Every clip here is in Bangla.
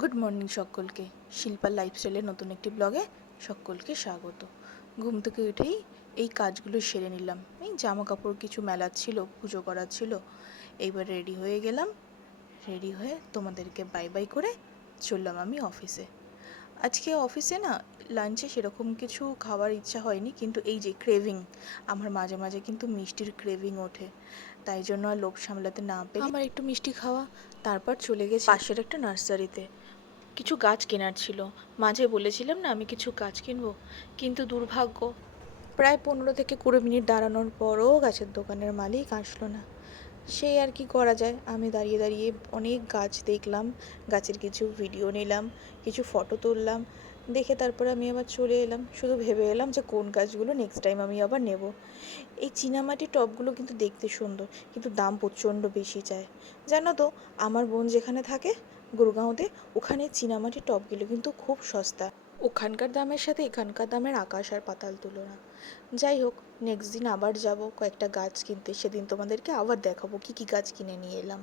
গুড মর্নিং সকলকে। শিল্পার লাইফস্টাইলের নতুন একটি ব্লগে সকলকে স্বাগত। ঘুম থেকে উঠেই এই কাজগুলো সেরে নিলাম। এই জামা কাপড় কিছু মেলার ছিল, পুজো করার ছিল। এইবার রেডি হয়ে গেলাম। রেডি হয়ে তোমাদেরকে বাই বাই করে চললাম আমি অফিসে। আজকে অফিসে না লাঞ্চে সেরকম কিছু খাওয়ার ইচ্ছা হয়নি, কিন্তু এই যে ক্রেভিং, আমার মাঝে মাঝে কিন্তু মিষ্টির ক্রেভিং ওঠে। তাই জন্য আর লোভ সামলাতে না পেরে আমার একটু মিষ্টি খাওয়া। তারপর চলে গেছি পাশের একটা নার্সারিতে। কিছু গাছ কেনার ছিল। মাঝে বলেছিলাম না আমি কিছু গাছ কিনবো, কিন্তু দুর্ভাগ্য, প্রায় 15 থেকে 20 মিনিট দাঁড়ানোর পরও গাছের দোকানের মালিক আসলো না। সেই আর কি করা যায়, আমি দাঁড়িয়ে দাঁড়িয়ে অনেক গাছ দেখলাম, গাছের কিছু ভিডিও নিলাম, কিছু ফটো তুললাম। দেখে তারপরে আমি আবার চলে এলাম। শুধু ভেবে এলাম যে কোন গাছগুলো নেক্সট টাইম আমি আবার নেব। এই চীনামাটির টবগুলো কিন্তু দেখতে সুন্দর, কিন্তু দাম প্রচণ্ড বেশি চায়। জানো তো, আমার বোন যেখানে থাকে গুরগাঁওতে, ওখানে চীনামাটির টবগুলো কিন্তু খুব সস্তা। ওখানকার দামের সাথে এখানকার দামের আকাশ আর পাতাল তুলনা। যাই হোক, নেক্সট দিন আবার যাব কয়েকটা গাছ কিনতে। সেদিন তোমাদেরকে আবার দেখাবো কী কী গাছ কিনে নিয়ে এলাম।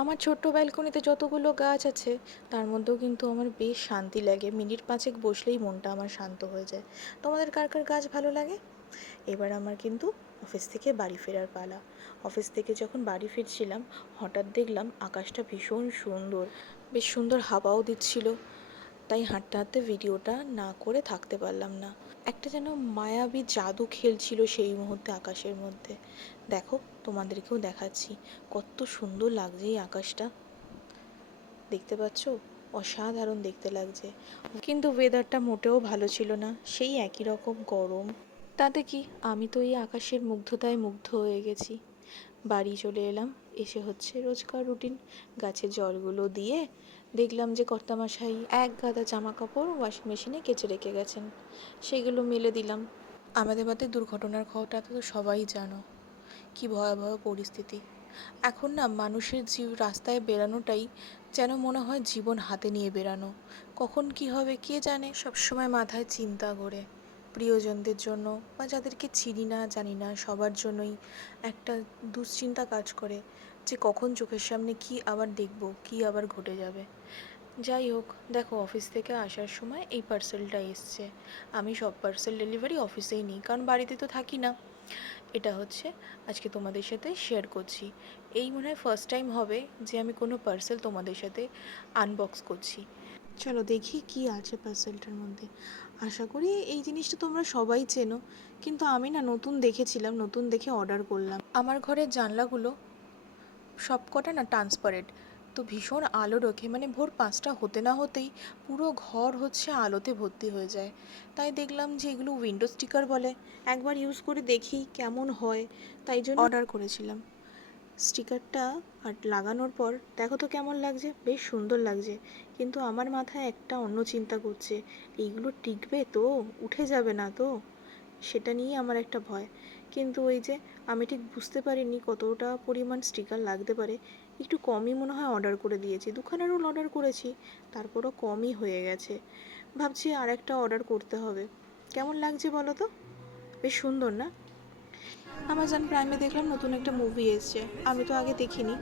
আমার ছোট্ট ব্যালকনিতে যতগুলো গাছ আছে তার মধ্যেও কিন্তু আমার বেশ শান্তি লাগে। মিনিট 5 বসলেই মনটা আমার শান্ত হয়ে যায়। তোমাদের কার কার গাছ ভালো লাগে? এবার আমার কিন্তু অফিস থেকে বাড়ি ফেরার পালা। অফিস থেকে যখন বাড়ি ফিরছিলাম, হঠাৎ দেখলাম আকাশটা ভীষণ সুন্দর, বেশ সুন্দর হাওয়াও দিচ্ছিল। তাই হাঁটতে হাঁটতে ভিডিওটা না করে থাকতে পারলাম না। একটা যেন মায়াবী জাদু খেলছিল সেই মুহূর্তে আকাশের মধ্যে। দেখো, তোমাদেরকেও দেখাচ্ছি কত সুন্দর লাগছে এই আকাশটা। দেখতে পাচ্ছ? অসাধারণ দেখতে লাগছে। কিন্তু ওয়েদারটা মোটেও ভালো ছিল না, সেই একই রকম গরম। তাতে কি, আমি তো এই আকাশের মুগ্ধতায় মুগ্ধ হয়ে গেছি। বাড়ি চলে এলাম। এসে হচ্ছে রোজকার রুটিন, গাছের জলগুলো দিয়ে দেখলাম যে কর্তামশাই এক গাদা জামা কাপড় ওয়াশিং মেশিনে কেচে রেখে গেছেন, সেগুলো মেলে দিলাম। আমাদের বাড়িতে দুর্ঘটনার খবরটা তো সবাই জানো, কি ভয়াবহ পরিস্থিতি। এখন না মানুষের রাস্তায় বেরানোটাই যেন মনে হয় জীবন হাতে নিয়ে বেরানো। কখন কি হবে কে জানে। সবসময় মাথায় চিন্তা করে প্রিয়জনদের জন্য বা যাদেরকে চিনি না জানি না সবার জন্যই একটা দুশ্চিন্তা কাজ করে যে কখন চোখের সামনে কি আবার দেখব, কি আবার ঘটে যাবে। যাই হোক, দেখো অফিস থেকে আসার সময় এই পার্সেলটা এসছে। আমি সব পার্সেল ডেলিভারি অফিসেই নিই, কারণ বাড়িতে তো থাকি না। এটা হচ্ছে আজকে তোমাদের সাথে শেয়ার করছি। এই মনে হয় ফার্স্ট টাইম হবে যে আমি কোনো পার্সেল তোমাদের সাথে আনবক্স করছি। চলো দেখি কি আছে পার্সেলটার মধ্যে। আশা করি এই জিনিসটা তোমরা সবাই চেনো, কিন্তু আমি না নতুন দেখেছিলাম, নতুন দেখে অর্ডার করলাম। আমার ঘরের জানলাগুলো সব কটা না ট্রান্সপারেন্ট, তো ভীষণ আলো রোখে, মানে ভোর 5টা হতে না হতেই পুরো ঘর হচ্ছে আলোতে ভর্তি হয়ে যায়। তাই দেখলাম যে এগুলো উইন্ডো স্টিকার বলে, একবার ইউজ করে দেখি কেমন হয়, তাই জন্য অর্ডার করেছিলাম। স্টিকারটা আর লাগানোর পর দেখো তো কেমন লাগছে, বেশ সুন্দর লাগছে। কিন্তু আমার মাথায় একটা অন্য চিন্তা করছে, এইগুলো টিকবে তো, উঠে যাবে না তো, সেটা নিয়ে আমার একটা ভয়। কিন্তু ওই যে আমি ঠিক বুঝতে পারিনি কতটা পরিমাণ স্টিকার লাগতে পারে। একটু কমই মনে হয় অর্ডার করে দিয়েছি, 2খানা রোল অর্ডার করেছি, তারপরও কমই হয়ে গেছে। ভাবছি আর একটা অর্ডার করতে হবে। কেমন লাগছে বলো তো? বেশ সুন্দর না? আমাজন প্রাইমে দেখলাম নতুন একটা মুভি এসছে, আমি তো আগে দেখিনি,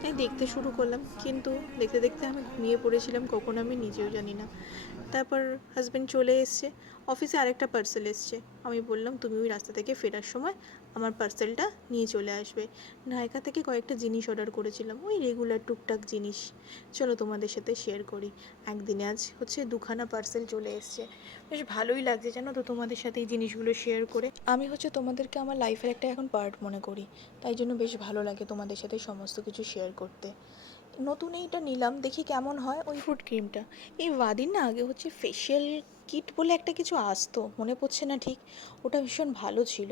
তাই দেখতে শুরু করলাম। কিন্তু দেখতে দেখতে আমি ঘুমিয়ে পড়েছিলাম, কখন আমি নিজেও জানি না। তারপর হাজব্যান্ড চলে এসছে, অফিসে আরেকটা পার্সেল এসছে। আমি বললাম তুমি ওই রাস্তা থেকে ফেরার সময় আমার পার্সেলটা নিয়ে চলে আসবে। নায়িকা থেকে কয়েকটা জিনিস অর্ডার করেছিলাম, ওই রেগুলার টুকটাক জিনিস। চলো তোমাদের সাথে শেয়ার করি। একদিনে আজ হচ্ছে 2খানা পার্সেল চলে এসছে। বেশ ভালোই লাগছে জানো তো তোমাদের সাথে এই জিনিসগুলো শেয়ার করে। আমি হচ্ছে তোমাদেরকে আমার লাইফের একটা এখন পার্ট মনে করি, তাই জন্য বেশ ভালো লাগে তোমাদের সাথে সমস্ত কিছু শেয়ার করতে। নতুন এইটা নিলাম, দেখি কেমন হয়। ওই ফুড ক্রিমটা, এই ওয়াদিন না আগে হচ্ছে ফেশিয়াল কিট বলে একটা কিছু আসতো, মনে পড়ছে না ঠিক, ওটা ভীষণ ভালো ছিল।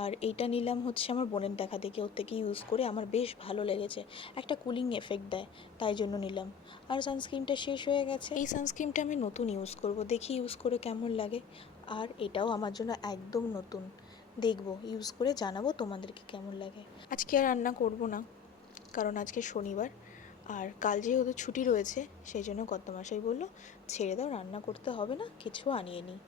আর এইটা নিলাম হচ্ছে আমার বোনের দেখা দেখে, ওর থেকে ইউজ করে আমার বেশ ভালো লেগেছে, একটা কুলিং এফেক্ট দেয়, তাই জন্য নিলাম। আর সানস্ক্রিনটা শেষ হয়ে গেছে, এই সানস্ক্রিনটা আমি নতুন ইউজ করব, দেখি ইউজ করে কেমন লাগে। আর এটাও আমার জন্য একদম নতুন, দেখব ইউজ করে জানাবো তোমাদেরকে কেমন লাগে। আজকে আর রান্না করব না, কারণ আজকে শনিবার, আর কাল যেহেতু ছুটি রয়েছে সেই জন্য কর্তামশাই বললো ছেড়ে দাও, রান্না করতে হবে না, কিছু আনিয়ে নিই।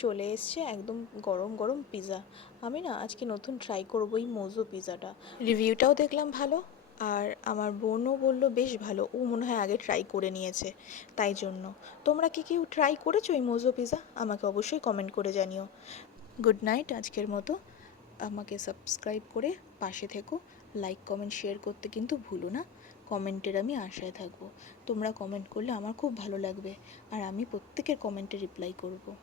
চলে এসছে একদম গরম গরম পিৎজা। আমি না আজকে নতুন ট্রাই করবো এই মোজো পিৎজাটা, রিভিউটাও দেখলাম ভালো, আর আমার বোনও বলল বেশ ভালো, ও মনে হয় আগে ট্রাই করে নিয়েছে, তাই জন্য। তোমরা কি কেউ ট্রাই করেছো এই মোজো পিৎজা? আমাকে অবশ্যই কমেন্ট করে জানিও। গুড নাইট আজকের মতো। আমাকে সাবস্ক্রাইব করে পাশে থেকো, লাইক কমেন্ট শেয়ার করতে কিন্তু ভুলো না। কমেন্টের আমি আশায় থাকবো। তোমরা কমেন্ট করলে আমার খুব ভালো লাগবে, আর আমি প্রত্যেকের কমেন্টে রিপ্লাই করব।